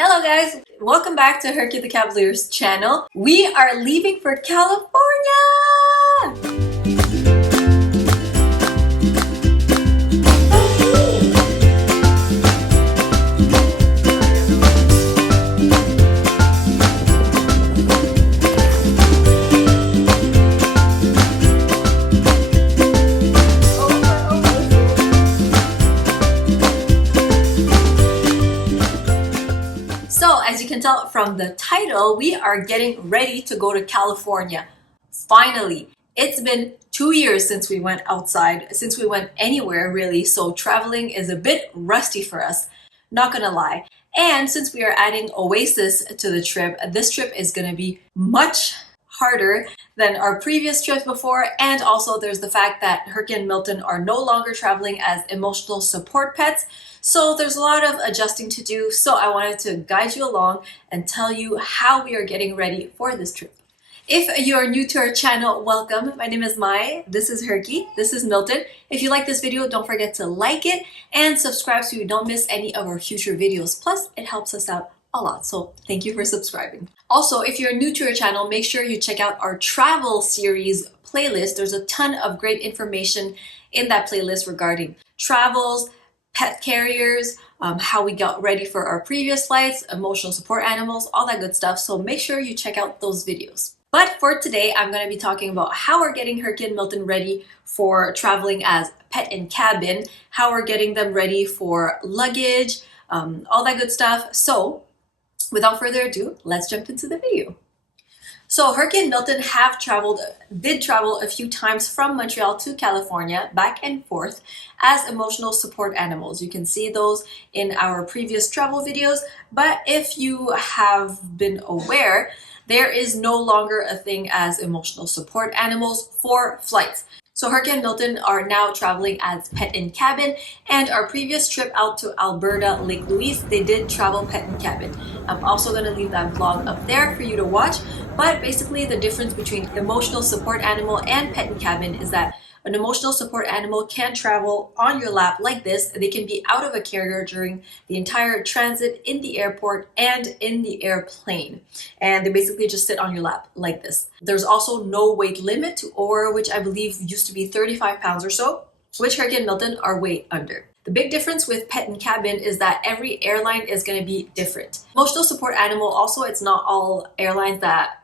Hello guys, welcome back to Herky the Cavalier's channel. We are leaving for California! So, as you can tell from the title, we are getting ready to go to California. Finally, it's been 2 years since we went outside, since we went anywhere really, so traveling is a bit rusty for us, not gonna lie. And since we are adding Oasis to the trip, this trip is gonna be much harder than our previous trips before, and also there's the fact that Herky and Milton are no longer traveling as emotional support pets, so there's a lot of adjusting to do. So I wanted to guide you along and tell you how we are getting ready for this trip. If you are new to our channel, welcome. My name is Mai, this is Herky, this is Milton. If you like this video, don't forget to like it and subscribe so you don't miss any of our future videos. Plus, it helps us out a lot, so thank you for subscribing. Also, if you're new to our channel, make sure you check out our travel series playlist. There's a ton of great information in that playlist regarding travels, pet carriers, how we got ready for our previous flights, emotional support animals, all that good stuff. So make sure you check out those videos. But for today, I'm going to be talking about how we're getting Herky and Milton ready for traveling as pet in cabin, how we're getting them ready for luggage, all that good stuff. So without further ado, let's jump into the video. So Herky and Milton did travel a few times from Montreal to California, back and forth, as emotional support animals. You can see those in our previous travel videos, but if you have been aware, there is no longer a thing as emotional support animals for flights. So Herky and Milton are now traveling as pet in cabin, and our previous trip out to Alberta, Lake Louise, they did travel pet in cabin. I'm also going to leave that vlog up there for you to watch, but basically the difference between emotional support animal and pet in cabin is that an emotional support animal can travel on your lap like this. They can be out of a carrier during the entire transit in the airport and in the airplane. And they basically just sit on your lap like this. There's also no weight limit, or which I believe used to be 35 pounds or so, which Herky and Milton are way under. The big difference with pet in cabin is that every airline is going to be different. Emotional support animal, also, it's not all airlines that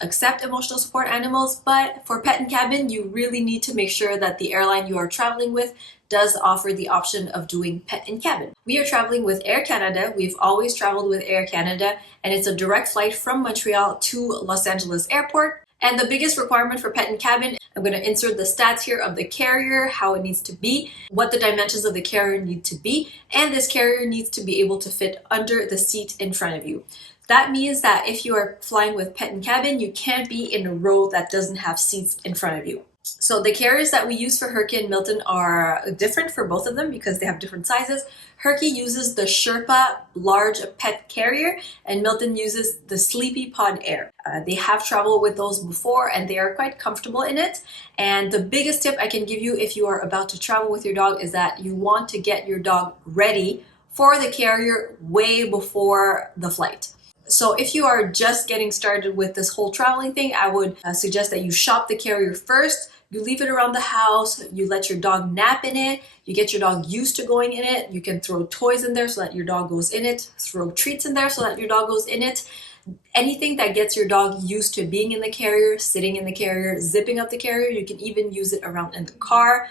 accept emotional support animals, but for pet in cabin, you really need to make sure that the airline you are traveling with does offer the option of doing pet in cabin. We are traveling with Air Canada. We've always traveled with Air Canada, and it's a direct flight from Montreal to Los Angeles Airport. And the biggest requirement for pet in cabin, I'm going to insert the stats here of the carrier, how it needs to be, what the dimensions of the carrier need to be, and this carrier needs to be able to fit under the seat in front of you. That means that if you are flying with pet in cabin, you can't be in a row that doesn't have seats in front of you. So the carriers that we use for Herky and Milton are different for both of them because they have different sizes. Herky uses the Sherpa large pet carrier, and Milton uses the Sleepy Pod Air. They have traveled with those before and they are quite comfortable in it. And the biggest tip I can give you if you are about to travel with your dog is that you want to get your dog ready for the carrier way before the flight. So if you are just getting started with this whole traveling thing, I would suggest that you shop the carrier first. You leave it around the house, you let your dog nap in it, you get your dog used to going in it. You can throw toys in there so that your dog goes in it, throw treats in there so that your dog goes in it. Anything that gets your dog used to being in the carrier, sitting in the carrier, zipping up the carrier. You can even use it around in the car.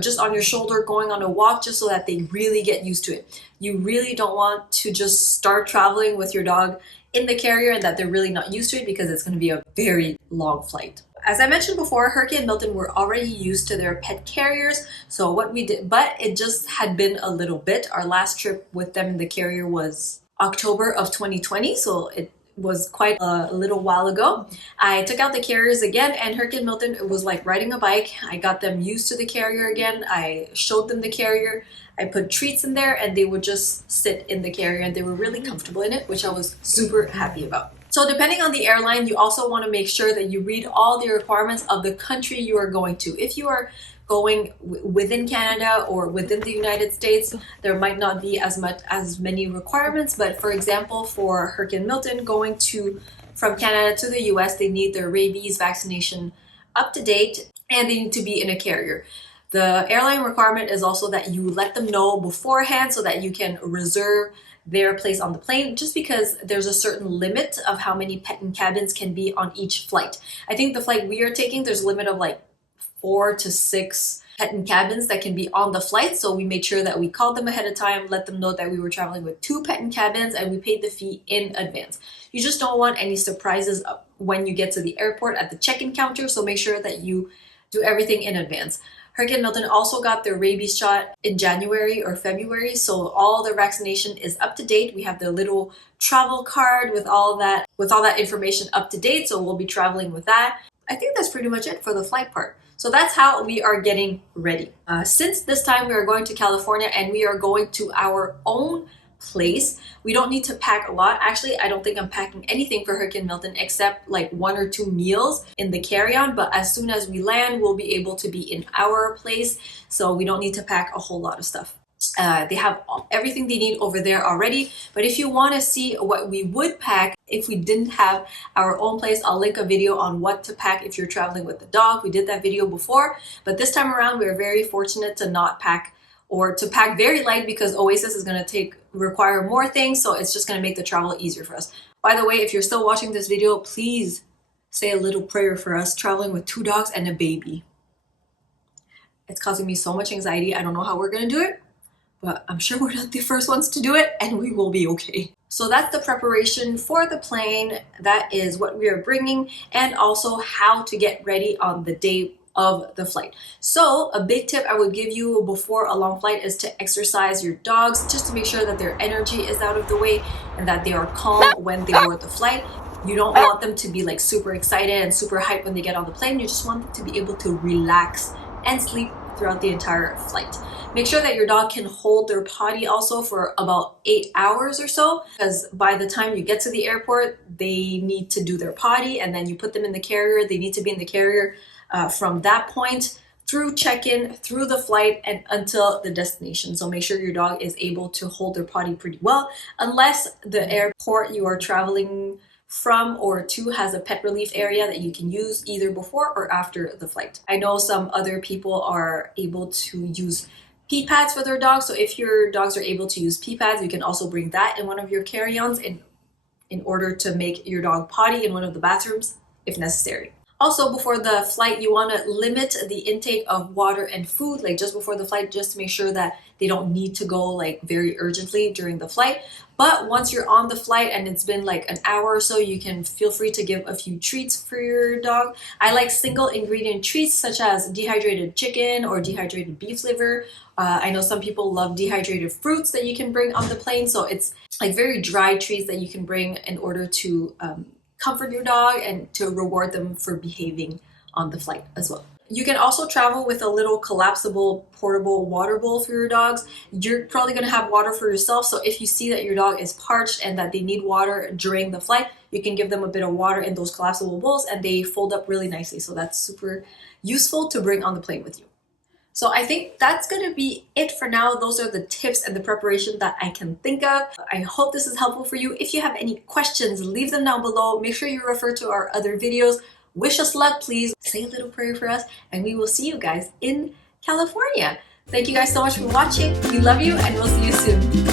Just on your shoulder, going on a walk, just so that they really get used to it. You really don't want to just start traveling with your dog in the carrier and that they're really not used to it, because it's going to be a very long flight. As I mentioned before, Herky and Milton were already used to their pet carriers, so what we did, but it just had been a little bit. Our last trip with them in the carrier was October of 2020, so it was quite a little while ago. I took out the carriers again, and Herky and Milton, it was like riding a bike. I got them used to the carrier again. I showed them the carrier. I put treats in there and they would just sit in the carrier, and they were really comfortable in it, which I was super happy about. So depending on the airline, you also want to make sure that you read all the requirements of the country you are going to. If you are going within Canada or within the United States, there might not be as many requirements. But for example, for Hurricane Milton going from Canada to the US, they need their rabies vaccination up to date, and they need to be in a carrier. The airline requirement is also that you let them know beforehand so that you can reserve their place on the plane, just because there's a certain limit of how many pet and cabins can be on each flight. I think the flight we are taking, there's a limit of like 4 to 6 pet and cabins that can be on the flight. So we made sure that we called them ahead of time, let them know that we were traveling with 2 pet and cabins, and we paid the fee in advance. You just don't want any surprises when you get to the airport at the check-in counter, so make sure that you do everything in advance. Hurricane Milton also got their rabies shot in January or February, so all their vaccination is up to date. We have the little travel card with all that information up to date, so we'll be traveling with that. I think that's pretty much it for the flight part. So that's how we are getting ready. Since this time we are going to California and we are going to our own place, we don't need to pack a lot. Actually, I don't think I'm packing anything for Hurricane Milton except like 1 or 2 meals in the carry-on, but as soon as we land, we'll be able to be in our place, so we don't need to pack a whole lot of stuff. They have everything they need over there already, but if you want to see what we would pack if we didn't have our own place, I'll link a video on what to pack if you're traveling with the dog. We did that video before, but this time around we are very fortunate to not pack, or to pack very light, because Oasis is going to require more things, so it's just going to make the travel easier for us. By the way, if you're still watching this video, please say a little prayer for us traveling with 2 dogs and a baby. It's causing me so much anxiety. I don't know how we're going to do it, but I'm sure we're not the first ones to do it, and we will be okay. So that's the preparation for the plane. That is what we are bringing, and also how to get ready on the day of the flight. So a big tip I would give you before a long flight is to exercise your dogs, just to make sure that their energy is out of the way and that they are calm when they board the flight. You don't want them to be like super excited and super hyped when they get on the plane. You just want them to be able to relax and sleep throughout the entire flight. Make sure that your dog can hold their potty also for about 8 hours or so, because by the time you get to the airport, they need to do their potty, and then you put them in the carrier. They need to be in the carrier from that point through check-in, through the flight, and until the destination. So make sure your dog is able to hold their potty pretty well, unless the airport you are traveling from or to has a pet relief area that you can use either before or after the flight. I know some other people are able to use pee pads for their dogs, so if your dogs are able to use pee pads, you can also bring that in one of your carry-ons in order to make your dog potty in one of the bathrooms if necessary. Also, before the flight, you want to limit the intake of water and food, like just before the flight, just to make sure that they don't need to go like very urgently during the flight. But once you're on the flight and it's been like an hour or so, you can feel free to give a few treats for your dog. I like single ingredient treats such as dehydrated chicken or dehydrated beef liver. I know some people love dehydrated fruits that you can bring on the plane. So it's like very dry treats that you can bring in order to comfort your dog and to reward them for behaving on the flight as well. You can also travel with a little collapsible portable water bowl for your dogs. You're probably going to have water for yourself, so if you see that your dog is parched and that they need water during the flight, you can give them a bit of water in those collapsible bowls, and they fold up really nicely, so that's super useful to bring on the plane with you. So I think that's going to be it for now. Those are the tips and the preparation that I can think of. I hope this is helpful for you. If you have any questions, leave them down below. Make sure you refer to our other videos. Wish us luck, please. Say a little prayer for us, and we will see you guys in California. Thank you guys so much for watching. We love you, and we'll see you soon.